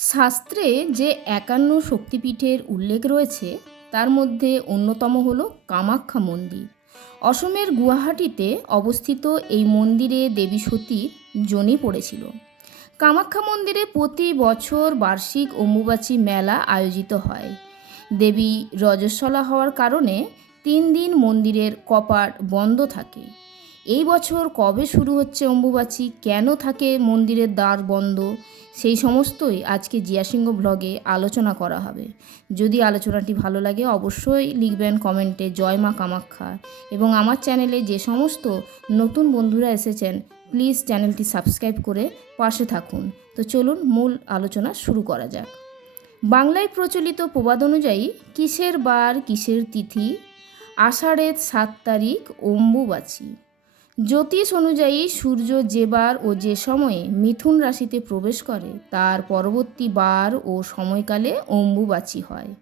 শাস্ত্রে যে একান্ন শক্তিপীঠের উল্লেখ রয়েছে, তার মধ্যে অন্যতম হল কামাখ্যা মন্দির। অসমের গুয়াহাটিতে অবস্থিত এই মন্দিরে দেবী সতীর জনি পড়েছিল। কামাখ্যা মন্দিরে প্রতি বছর বার্ষিক অম্বুবাচী মেলা আয়োজিত হয়। দেবী রজস্বলা হওয়ার কারণে তিন দিন মন্দিরের কপাট বন্ধ থাকে। এই বছর কবে শুরু হচ্ছে অম্বুবাচী? কেন থাকে মন্দিরের দ্বার বন্ধ? সেই সমস্তই আজকে জিয়াসিংহ ব্লগে আলোচনা করা হবে। যদি আলোচনাটি ভালো লাগে, অবশ্যই লিখবেন কমেন্টে জয় মা কামাখ্যা। এবং আমার চ্যানেলে যে সমস্ত নতুন বন্ধুরা এসেছেন, প্লিজ চ্যানেলটি সাবস্ক্রাইব করে পাশে থাকুন। তো চলুন মূল আলোচনা শুরু করা যাক। বাংলায় প্রচলিত প্রবাদ অনুযায়ী কিসের বার, কিসের তিথি? আষাঢ়ের সাত তারিখ অম্বুবাচী। জ্যোতিষ অনুযায়ী সূর্য যে বার ও যে সময়ে মিথুন রাশিতে প্রবেশ করে, তার পরবর্তী বার ও সময়কালে অম্বুবাচী হয়।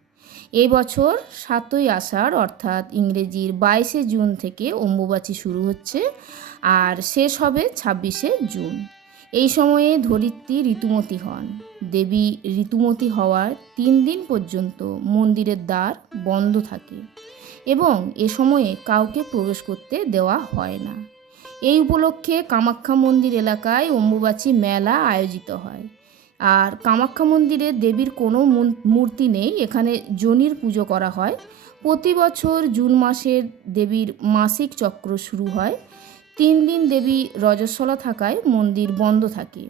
এই বছর সাতই আষাঢ়, অর্থাৎ ইংরেজির বাইশে জুন থেকে অম্বুবাচী শুরু হচ্ছে আর শেষ হবে ছাব্বিশে জুন। এই সময়ে ধরিত্রী ঋতুমতী হন। দেবী ঋতুমতী হওয়ার তিন দিন পর্যন্ত মন্দিরের দ্বার বন্ধ থাকে এবং এ সময়ে কাউকে প্রবেশ করতে দেওয়া হয় না। এই উপলক্ষে কামাখ্যা মন্দির এলাকায় অম্বুবাচী মেলা আয়োজিত হয়। আর কামাখ্যা মন্দিরে দেবীর কোনো মূর্তি নেই। এখানে জনির পুজো করা হয়। প্রতি বছর জুন মাসের দেবীর মাসিক চক্র শুরু হয়। তিন দিন দেবী রজস্বলা থাকায় মন্দির বন্ধ থাকে।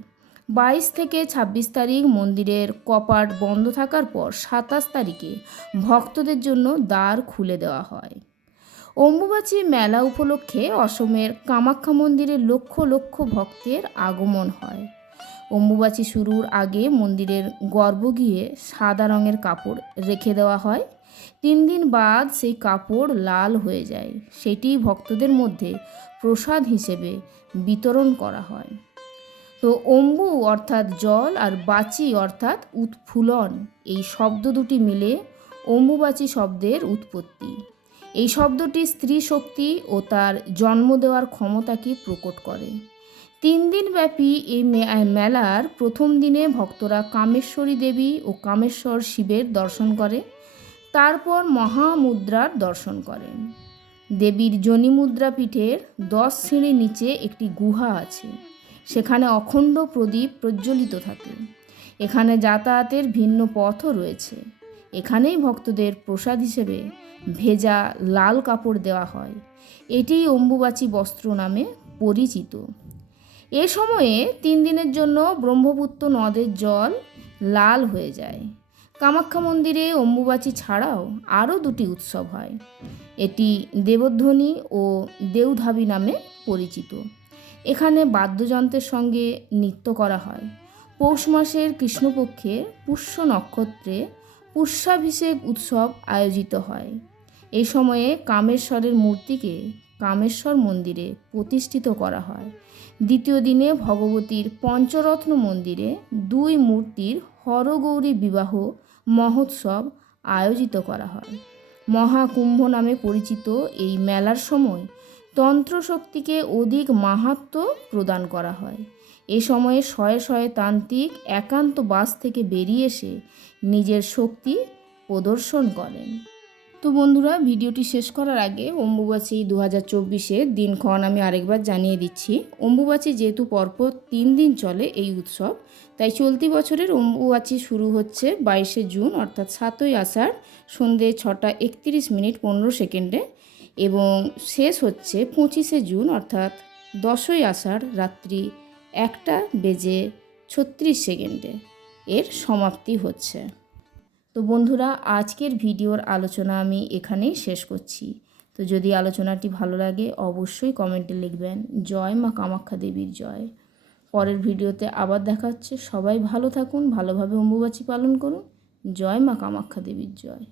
বাইশ থেকে ছাব্বিশ তারিখ মন্দিরের কপাট বন্ধ থাকার পর সাতাশ তারিখে ভক্তদের জন্য দ্বার খুলে দেওয়া হয়। অম্বুবাচী মেলা উপলক্ষে অসমের কামাখ্যা মন্দিরে লক্ষ লক্ষ ভক্তের আগমন হয়। অম্বুবাচী শুরুর আগে মন্দিরের গর্ব গিয়ে সাদা রঙের কাপড় রেখে দেওয়া হয়। তিন দিন বাদ সেই কাপড় লাল হয়ে যায়। সেটি ভক্তদের মধ্যে প্রসাদ হিসেবে বিতরণ করা হয়। তো অম্বু অর্থাৎ জল আর বাচি অর্থাৎ উৎফুলন, এই শব্দ দুটি মিলে অম্বুবাচী শব্দের উৎপত্তি। এই শব্দটি স্ত্রী শক্তি ও তার জন্ম দেওয়ার ক্ষমতাকে প্রকট করে। তিন দিন ব্যাপী এই মেলার প্রথম দিনে ভক্তরা কামেশ্বরী দেবী ও কামেশ্বর শিবের দর্শন করে, তারপর মহামুদ্রার দর্শন করেন দেবীর জনিমুদ্রা পীঠের দশ সিঁড়ি নিচে একটি গুহা আছে। সেখানে অখণ্ড প্রদীপ প্রজ্বলিত থাকে। এখানে যাতায়াতের ভিন্ন পথও রয়েছে। এখানেই ভক্তদের প্রসাদ হিসেবে ভেজা লাল কাপড় দেওয়া হয়। এটিই অম্বুবাচী বস্ত্র নামে পরিচিত। এ সময়ে তিন দিনের জন্য ব্রহ্মপুত্র নদের জল লাল হয়ে যায়। কামাখ্যা মন্দিরে অম্বুবাচী ছাড়াও আরও দুটি উৎসব হয়। এটি দেবধ্বনি ও দেউধাবী নামে পরিচিত। এখানে বাদ্যযন্ত্রের সঙ্গে নৃত্য করা হয়। পৌষ মাসের কৃষ্ণপক্ষে পুষ্য নক্ষত্রে পুষ্যাভিষেক উৎসব আয়োজিত হয়। এই সময়ে কামেশ্বরের মূর্তিকে কামেশ্বর মন্দিরে প্রতিষ্ঠিত করা হয়। দ্বিতীয় দিনে ভগবতীর পঞ্চরত্ন মন্দিরে দুই মূর্তির হরগৌরী বিবাহ মহোৎসব আয়োজিত করা হয়। মহাকুম্ভ নামে পরিচিত এই মেলার সময় তন্ত্রশক্তিকে অধিক মাহাত্ম প্রদান করা হয়। এ সময়ে শয়ে শয়ে তান্ত্রিক একান্ত বাস থেকে বেরিয়ে এসে নিজের শক্তি প্রদর্শন করেন। তো বন্ধুরা, ভিডিওটি শেষ করার আগে অম্বুবাচী দু হাজার চব্বিশের দিনক্ষণ আমি আরেকবার জানিয়ে দিচ্ছি, অম্বুবাচী যেহেতু পরপর তিন দিন চলে এই উৎসব, তাই চলতি বছরের অম্বুবাচী শুরু হচ্ছে বাইশে জুন, অর্থাৎ সাতই আষাঢ়, সন্ধে ছটা একত্রিশ মিনিট পনেরো সেকেন্ডে এবং শেষ হচ্ছে পঁচিশে জুন, অর্থাৎ দশই আষাঢ় রাত্রি একটা বেজে ছত্রিশ সেকেন্ডে এর সমাপ্তি হচ্ছে। তো বন্ধুরা, আজকের ভিডিওর আলোচনা আমি এখানেই শেষ করছি। তো যদি আলোচনাটি ভালো লাগে, অবশ্যই কমেন্টে লিখবেন, জয় মা কামাখ্যা দেবীর জয়। পরের ভিডিওতে আবার দেখা হচ্ছে। সবাই ভালো থাকুন, ভালোভাবে অম্বুবাচী পালন করুন। জয় মা কামাখ্যা দেবীর জয়।